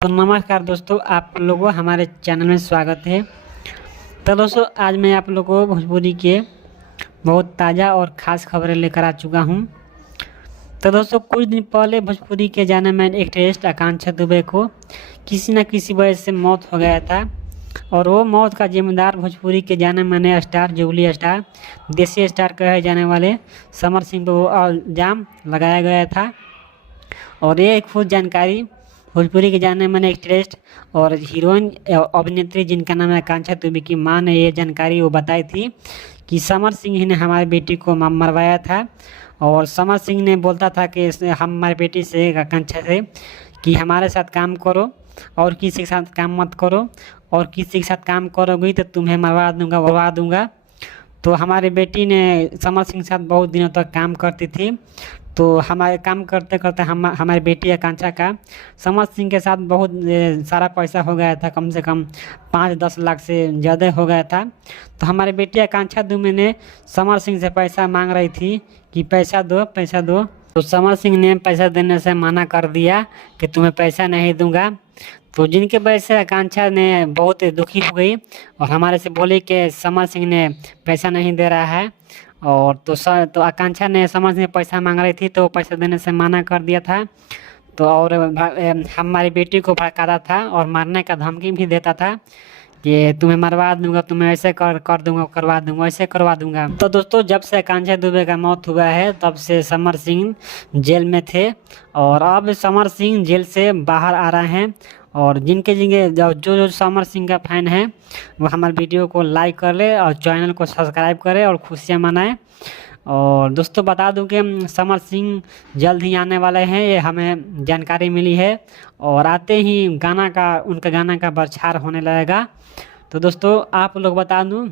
तो नमस्कार दोस्तों, आप लोगों हमारे चैनल में स्वागत है। तो दोस्तों, आज मैं आप लोगों को भोजपुरी के बहुत ताज़ा और ख़ास खबरें लेकर आ चुका हूं। तो दोस्तों, कुछ दिन पहले भोजपुरी के जाने माने एक्ट्रेस आकांक्षा दुबे को किसी न किसी वजह से मौत हो गया था और वो मौत का जिम्मेदार भोजपुरी के जाने माने स्टार, जुबली स्टार, देसी स्टार कहे जाने वाले समर सिंह पर वो इल्ज़ाम लगाया गया था। और ये खुद जानकारी भोजपुरी के जाने माने एक्ट्रेस और हीरोइन अभिनेत्री जिनका नाम है आकांक्षा दुबे की मां ने ये जानकारी वो बताई थी कि समर सिंह ही ने हमारी बेटी को मरवाया था। और समर सिंह ने बोलता था कि हम हमारी बेटी से, आकांक्षा से, कि हमारे साथ काम करो और किसी के साथ काम मत करो, और किसी के साथ काम करोगी तो तुम्हें मरवा दूंगा। तो हमारी बेटी ने समर सिंह के साथ बहुत दिनों तक काम करती थी। तो हमारे काम करते करते हमारी बेटी आकांक्षा का समर सिंह के साथ बहुत सारा पैसा हो गया था, कम से कम 5-10 लाख से ज़्यादा हो गया था। तो हमारी बेटी आकांक्षा दुबे ने समर सिंह से पैसा मांग रही थी कि पैसा दो पैसा दो। तो समर सिंह ने पैसा देने से मना कर दिया कि तुम्हें पैसा नहीं दूंगा। तो जिनके वजह से आकांक्षा ने बहुत दुखी हो गई और हमारे से बोली कि समर सिंह ने पैसा नहीं दे रहा है। और तो आकांक्षा ने समर सिंह से पैसा मांग रही थी, तो पैसा देने से मना कर दिया था। तो और हमारी बेटी को भड़काता था और मारने का धमकी भी देता था कि तुम्हें मरवा दूंगा, तुम्हें ऐसे कर दूंगा, करवा दूंगा, ऐसे करवा दूंगा। तो दोस्तों, जब से आकांक्षा दुबे का मौत हुआ है तब से समर सिंह जेल में थे और अब समर सिंह जेल से बाहर आ रहे हैं। और जिनके जिनके जो समर सिंह का फैन है वो हमारे वीडियो को लाइक कर ले और चैनल को सब्सक्राइब करे और खुशियाँ मनाएं। और दोस्तों, बता दूं कि समर सिंह जल्द ही आने वाले हैं, ये हमें जानकारी मिली है। और आते ही उनका गाना का प्रचार होने लगेगा। तो दोस्तों, आप लोग बता दूं